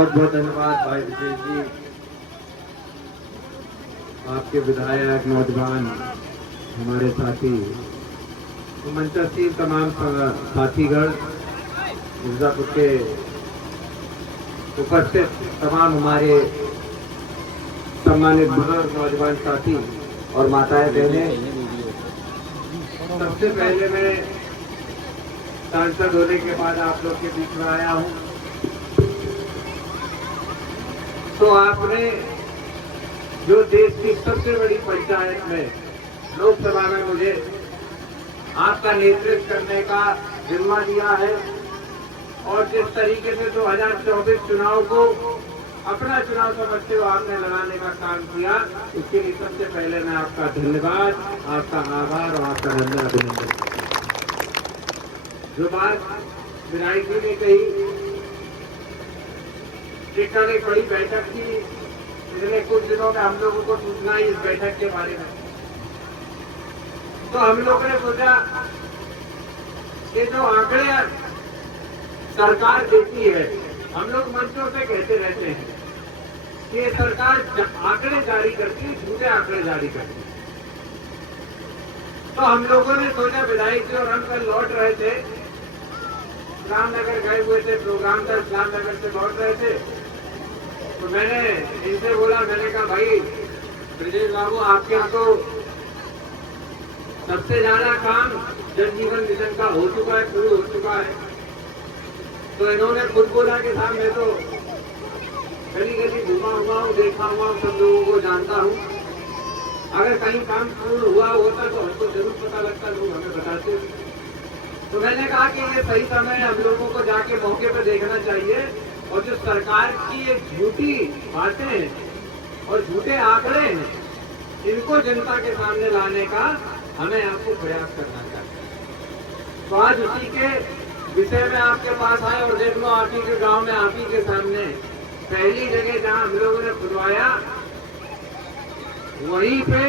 बहुत बहुत धन्यवाद भाई विजय जी, आपके विधायक, नौजवान, हमारे साथी, मंचस्थ तमाम साथीगण, मिर्जापुर के उपस्थित तमाम हमारे सम्मानित बुजुर्ग नौजवान साथी और माताएं बहनें, सबसे पहले मैं सांसद होने के बाद आप लोग के बीच में आया हूं, तो आपने जो देश की सबसे बड़ी पंचायत में, लोकसभा में मुझे आपका नेतृत्व करने का जिम्मा दिया है और जिस तरीके से 2024 चुनाव को अपना चुनाव समझते हुए आपने लड़ाने का काम किया, इसके लिए सबसे पहले मैं आपका धन्यवाद, आपका आभार और आपका अभिनंदन। जो बात विधायक जी ने कही, कल एक बड़ी बैठक थी, पिछले कुछ दिनों में हम लोगों को सूचना है इस बैठक के बारे में, तो हम लोगों ने सोचा कि जो आंकड़े सरकार देती है, हम लोग मंचों से कहते रहते हैं कि सरकार आंकड़े जारी करती है, झूठे आंकड़े जारी करती है। तो हम लोगों ने सोचा, विधायक जी और हम कल लौट रहे थे, रामनगर गए हुए थे, प्रोग्राम था, रामनगर से लौट रहे थे, तो मैंने इनसे बोला, मैंने कहा भाई ब्रजेश बाबू, आपके यहाँ तो सबसे ज्यादा काम जल जीवन मिशन का हो चुका है, शुरू हो चुका है। तो इन्होंने खुद बोला कि साहब मैं तो गली गली घूमा हुआ हूँ, देखा हुआ हूँ, सब लोगों को जानता हूँ, अगर कहीं काम पूर्ण हुआ होता तो हमको जरूर पता लगता, लोग हमें बताते। तो मैंने कहा कि ये सही समय है, हम लोगों को जाके मौके पर देखना चाहिए और जो सरकार की ये झूठी बातें हैं और झूठे आंकड़े हैं, इनको जनता के सामने लाने का हमें आपको प्रयास करना चाहिए। तो आज उसी के विषय में आपके पास आए और देख लो, आप ही के गांव में, आप ही के सामने पहली जगह जहां हम लोगों ने खुदवाया, वहीं पे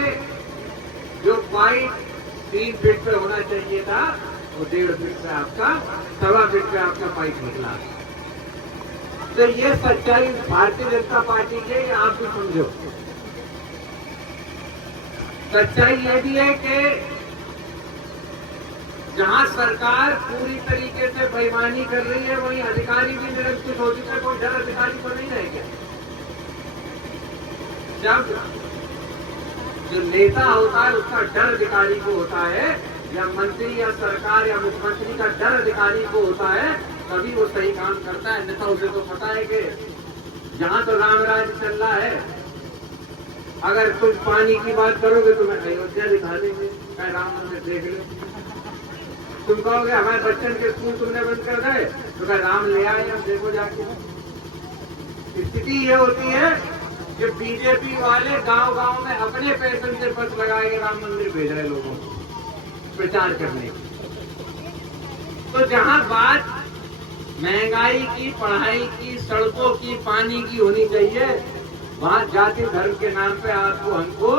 जो पाइप 3 फीट पे होना चाहिए था, वो 1.5 फीट पे आपका, 1.25 फीट पे आपका पाइप निकला। तो ये सच्चाई भारतीय जनता पार्टी के, आप भी समझो। सच्चाई ये भी है कि जहां सरकार पूरी तरीके से बेईमानी कर रही है, वहीं अधिकारी भी निरंकित हो चुके हैं। कोई डर अधिकारी को नहीं रह गया। जब जो नेता होता है उसका डर अधिकारी को होता है, या मंत्री या सरकार या मुख्यमंत्री का डर अधिकारी को होता है, तभी वो सही काम करता है। अन्यथा उसे तो पता है कि जहां तो राम राज्य चल रहा है, अगर तुम पानी की बात करोगे तो मैं अयोध्या दिखा देंगे, मैं राम मंदिर देख लो। तुम कहोगे हमारे बच्चन के स्कूल तुमने बंद कर गए, तो क्या राम ले आए, हम देखो जाके। स्थिति ये होती है कि बीजेपी वाले गांव गांव में अपने पैसे से बस लगाए राम मंदिर भेज रहे लोगों को प्रचार करने की। तो जहां बात महंगाई की, पढ़ाई की, सड़कों की, पानी की होनी चाहिए, वहां जाति धर्म के नाम पे आपको हमको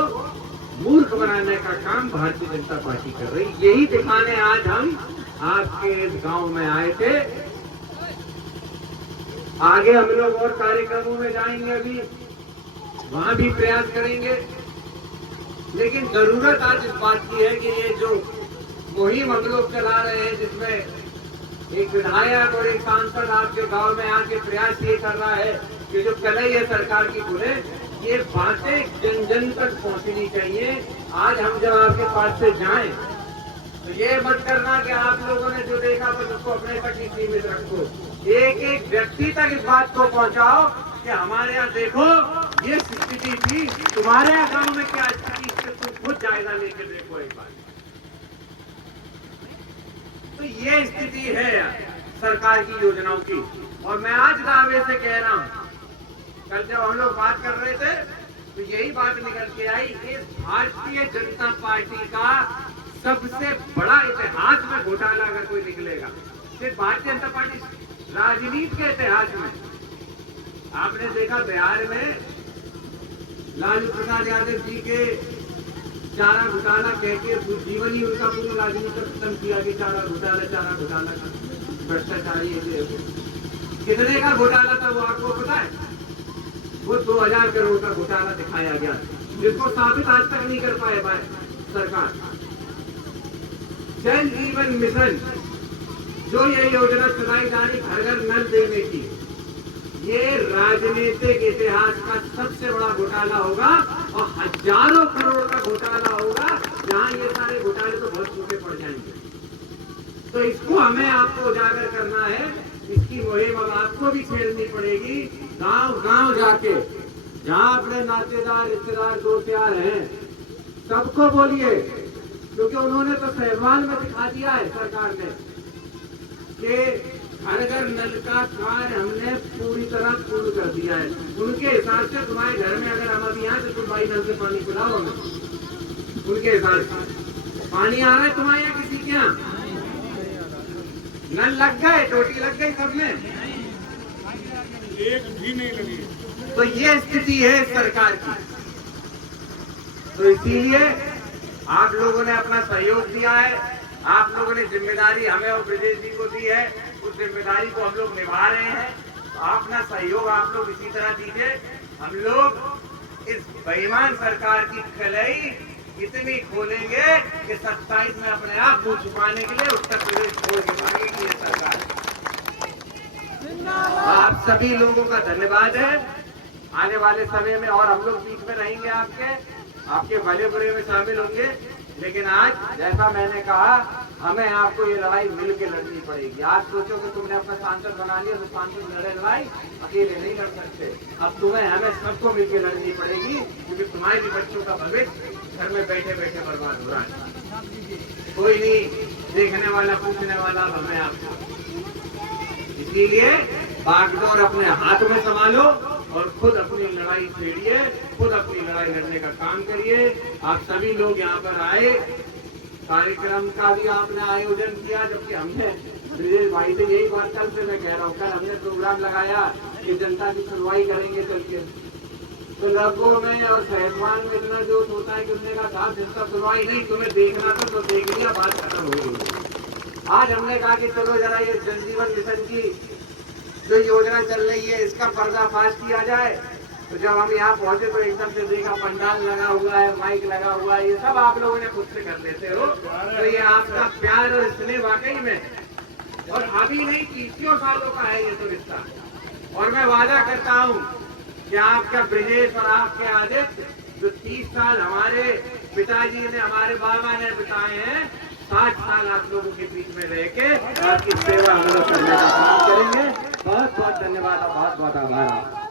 मूर्ख बनाने का काम भारतीय जनता पार्टी कर रही। यही दिखाने आज हम आपके इस गांव में आए थे। आगे हम लोग और कार्यक्रमों में जाएंगे, अभी वहां भी प्रयास करेंगे, लेकिन जरूरत आज इस बात की है कि ये जो मुहिम हम लोग चला रहे हैं, जिसमें एक विधायक और एक सांसद आपके गांव में आके प्रयास ये कर रहा है कि जो कलई है सरकार की खुले, ये बातें जन जन तक पहुंचनी चाहिए। आज हम जब आपके पास से जाएं, तो ये मत करना कि आप लोगों ने जो देखा बस उसको अपने तक ही सीमित रखो। एक एक व्यक्ति तक इस बात को पहुंचाओ कि हमारे यहाँ देखो ये स्थिति थी, तुम्हारे यहाँ गाँव में क्या स्थिति, तुम खुद जायजा लेके देखो एक बार। तो ये स्थिति है सरकार की योजनाओं की। और मैं आज दावे से कह रहा हूं, कल जब हम लोग बात कर रहे थे तो यही बात निकल के आई कि भारतीय जनता पार्टी का सबसे बड़ा इतिहास में घोटाला अगर कोई निकलेगा, सिर्फ भारतीय जनता पार्टी राजनीति के इतिहास में। आपने देखा बिहार में लालू प्रसाद यादव जी के चारा घोटाला कह के जीवन ही उनका पूरा राजनीति खत्म किया कि चारा घोटाला का भ्रष्टाचारी है। कितने का घोटाला था वो आपको पता है? वो 2000 करोड़ का घोटाला दिखाया गया, जिसको साबित आज तक नहीं कर पाए सरकार। जल जीवन मिशन, जो ये योजना चलाई जा रही घर घर नल देने की, ये राजनीतिक इतिहास का सबसे बड़ा घोटाला होगा और हजारों करोड़ का घोटाला होगा, जहां ये सारे घोटाले तो बहुत छोटे पड़ जाएंगे। तो इसको हमें आपको उजागर करना है, इसकी मुहिम अब आपको भी छेड़नी पड़ेगी। गांव गांव जाके जहां अपने नातेदार रिश्तेदार दोस्त यार हैं, सबको बोलिए, क्योंकि उन्होंने तो सहवाल में दिखा दिया है सरकार ने कि घर घर नल का कार्य हमने पूरी तरह पूर्ण कर दिया है। उनके हिसाब से तुम्हारे घर में अगर हम अभी यहाँ से तुम भाई नल से पानी पिलाओ हमें, उनके हिसाब से पानी आ रहा है तुम्हारे यहाँ किसी के यहाँ? नल लग गए, टोटी लग गई सब में, एक भी नहीं लगी। तो ये स्थिति है सरकार की। तो इसीलिए आप लोगों ने अपना सहयोग दिया है, आप लोगों ने जिम्मेदारी हमें और ब्रजेश जी को दी है, उस जिम्मेदारी को हम लोग निभा रहे हैं। तो अपना सहयोग आप लोग इसी तरह दीजिए। हम लोग इस बेईमान सरकार की खलई इतनी खोलेंगे कि 27 में अपने आप मुंह छुपाने के लिए उत्तर प्रदेश छोड़ के भागेगी ये सरकार। आप सभी लोगों का धन्यवाद है। आने वाले समय में और हम लोग बीच में रहेंगे, आपके भले बुरे में शामिल होंगे, लेकिन आज जैसा मैंने कहा, हमें आपको ये लड़ाई मिलकर लड़नी पड़ेगी। आज सोचो कि तुमने अपना सांसद बना लिया तो सांसद लड़े लड़ाई, अकेले नहीं लड़ सकते। अब तुम्हें हमें सबको मिलकर लड़नी पड़ेगी, क्योंकि तुम्हारे भी बच्चों का भविष्य घर में बैठे बैठे बर्बाद हो रहा है। कोई नहीं देखने वाला, पूछने वाला हमें आपको। इसीलिए बागडोर अपने हाथ में संभालो और खुद अपनी लड़ाई छेड़िए, खुद अपनी लड़ाई लड़ने का काम करिए। आप सभी लोग यहाँ पर आए, कार्यक्रम का भी आपने आयोजन किया, जबकि हमने ब्रजेश भाई से यही बात कल से मैं कह रहा हूँ, कल हमने प्रोग्राम लगाया कि जनता की सुनवाई करेंगे चल के। तो लड़कों में और सहजवान में इतना जोश होता है कि उसने कहा साहब जिसका सुनवाई नहीं तुम्हें देखना था तो देख लिया, बात खत्म हो गई। आज हमने कहा कि चलो जरा ये जल जीवन मिशन की जो योजना चल रही है इसका पर्दाफाश किया जाए। तो जब हम यहाँ पहुंचे तो एकदम से देखा पंडाल लगा हुआ है, माइक लगा हुआ है, ये सब आप लोगों ने खुद से कर लेते हो। तो ये आपका प्यार और स्नेह वाकई में, और अभी नहीं 30 सालों का है ये तो रिश्ता। और मैं वादा करता हूँ कि आपका ब्रजेश और आपके आदित्य जो 30 साल हमारे पिताजी ने, हमारे बाबा ने बिताए हैं, 60 साल आप लोगों के बीच में रह के आपकी सेवा हम लोग करने का काम करेंगे। बहुत बहुत धन्यवाद और बहुत बहुत आभार।